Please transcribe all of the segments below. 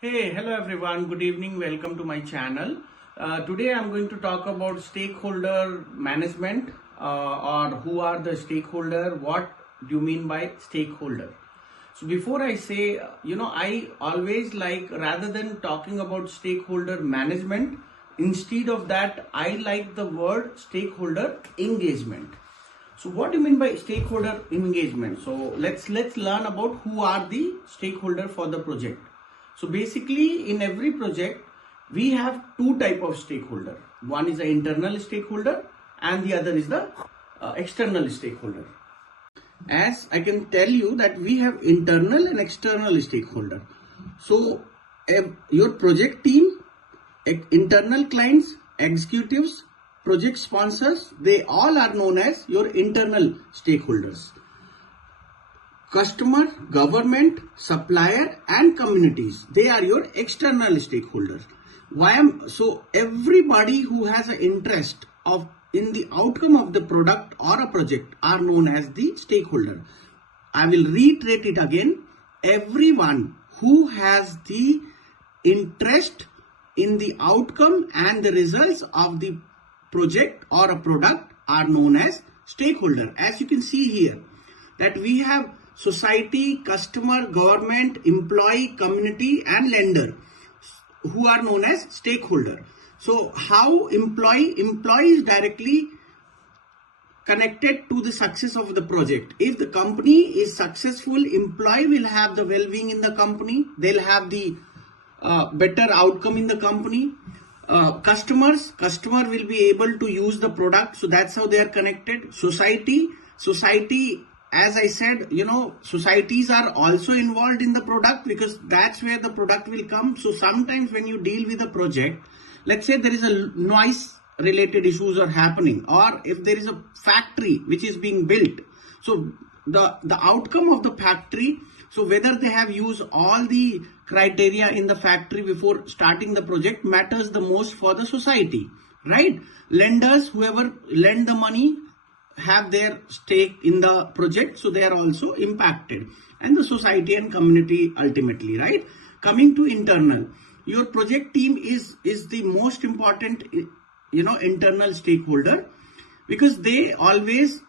Hey, hello everyone. Good evening. Welcome to my channel. Today I'm going to talk about stakeholder management or who are the stakeholder. What do you mean by stakeholder? So before I say, I always like rather than talking about stakeholder management, instead of that, I like the word stakeholder engagement. So what do you mean by stakeholder engagement? So let's learn about who are the stakeholder for the project. So basically in every project we have two type of stakeholder. One is the internal stakeholder and the other is the external stakeholder. As I can tell you that we have internal and external stakeholder. So your project team, internal clients, executives, project sponsors, they all are known as your internal stakeholders. Customer, government, supplier and communities, they are your external stakeholders. So everybody who has an interest of in the outcome of the product or a project are known as the stakeholder. I will reiterate it again. Everyone who has the interest in the outcome and the results of the project or a product are known as stakeholder. As you can see here that we have society, customer, government, employee, community and lender who are known as stakeholder. So how employee is directly connected to the success of the project. If the company is successful, employee will have the well-being in the company. They'll have the better outcome in the company. Customer will be able to use the product. So that's how they are connected. Society, as I said, societies are also involved in the product because that's where the product will come. So sometimes when you deal with a project, let's say there is a noise related issues are happening, or if there is a factory which is being built, so the outcome of the factory, so whether they have used all the criteria in the factory before starting the project matters the most for the society, right? Lenders, whoever lend the money, have their stake in the project, so they are also impacted, and the society and community ultimately, right? Coming to internal, your project team is the most important internal stakeholder because they always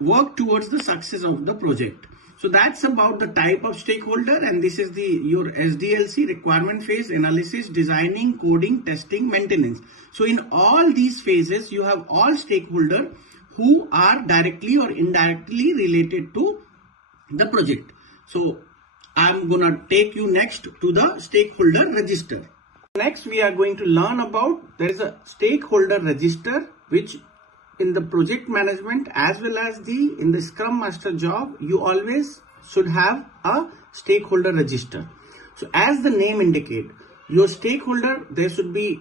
work towards the success of the project. So that's about the type of stakeholder, and this is your SDLC, requirement phase, analysis, designing, coding, testing, maintenance. So in all these phases you have all stakeholder who are directly or indirectly related to the project. So I'm gonna take you next to the stakeholder register. Next we are going to learn about, there is a stakeholder register which in the project management as well as in the Scrum Master job, you always should have a stakeholder register. So as the name indicate, your stakeholder, there should be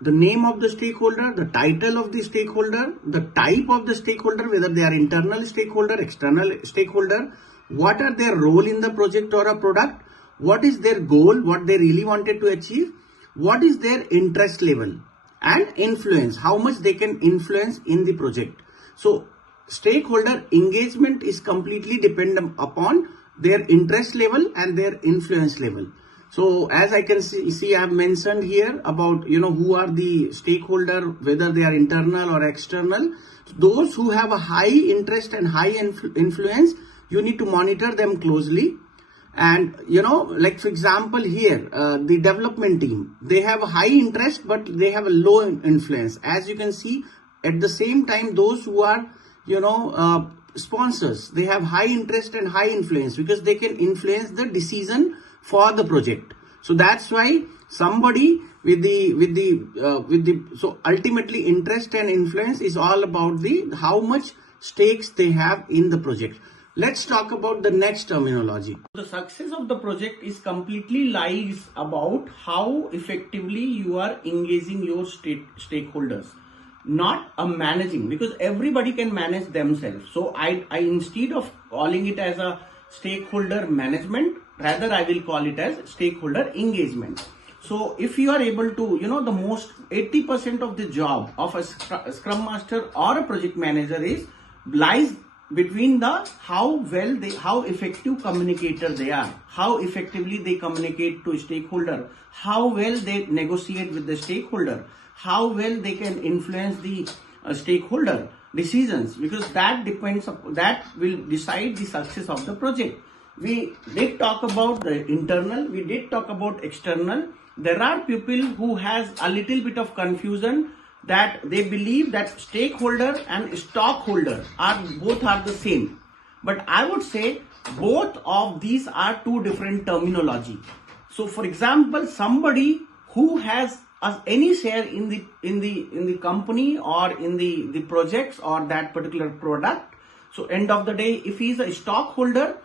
the name of the stakeholder, the title of the stakeholder, the type of the stakeholder, whether they are internal stakeholder, external stakeholder, what are their role in the project or a product, what is their goal, what they really wanted to achieve, what is their interest level and influence, how much they can influence in the project. So stakeholder engagement is completely dependent upon their interest level and their influence level. So as I can see I have mentioned here about who are the stakeholder, whether they are internal or external. Those who have a high interest and high influence, you need to monitor them closely. And like for example here, the development team, they have a high interest but they have a low influence. As you can see, at the same time, those who are sponsors, they have high interest and high influence because they can influence the decision for the project. So that's why somebody so ultimately interest and influence is all about how much stakes they have in the project. Let's talk about the next terminology. The success of the project is completely lies about how effectively you are engaging your stakeholders, not managing, because everybody can manage themselves. So I instead of calling it as a stakeholder management, rather I will call it as stakeholder engagement. So if you are able to, the most 80% of the job of a Scrum Master or a project manager lies between the how effective communicator they are, how effectively they communicate to stakeholder, how well they negotiate with the stakeholder, how well they can influence the stakeholder decisions, because that will decide the success of the project. We did talk about the internal, we did talk about external. There are people who has a little bit of confusion that they believe that stakeholder and stockholder are the same. But I would say both of these are two different terminology. So for example, somebody who has any share in the company or in the projects or that particular product, so end of the day, if he is a stockholder,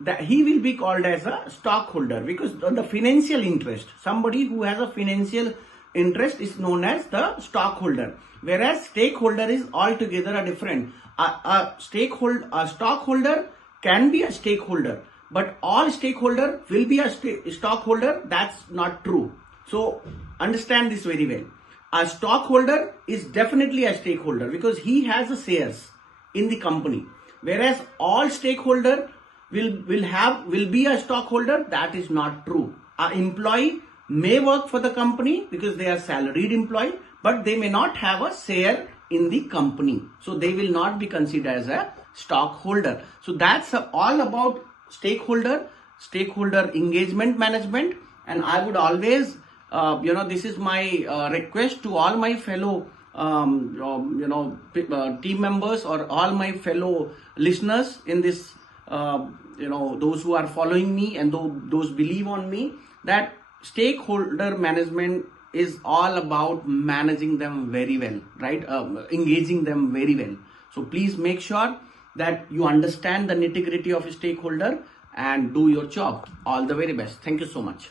that he will be called as a stockholder, because the financial interest, somebody who has a financial interest is known as the stockholder, whereas stakeholder is altogether a different. A stockholder can be a stakeholder, but all stakeholder will be a stockholder. That's not true. So understand this very well. A stockholder is definitely a stakeholder because he has a shares in the company, whereas all stakeholder will be a stockholder. That is not true. An employee may work for the company because they are salaried employee, but they may not have a share in the company, so they will not be considered as a stockholder. So that's all about stakeholder engagement management. And I would always this is my request to all my fellow team members or all my fellow listeners in this, those who are following me and those believe on me, that stakeholder management is all about managing them very well, right? Engaging them very well. So please make sure that you understand the nitty-gritty of a stakeholder and do your job. All the very best. Thank you so much.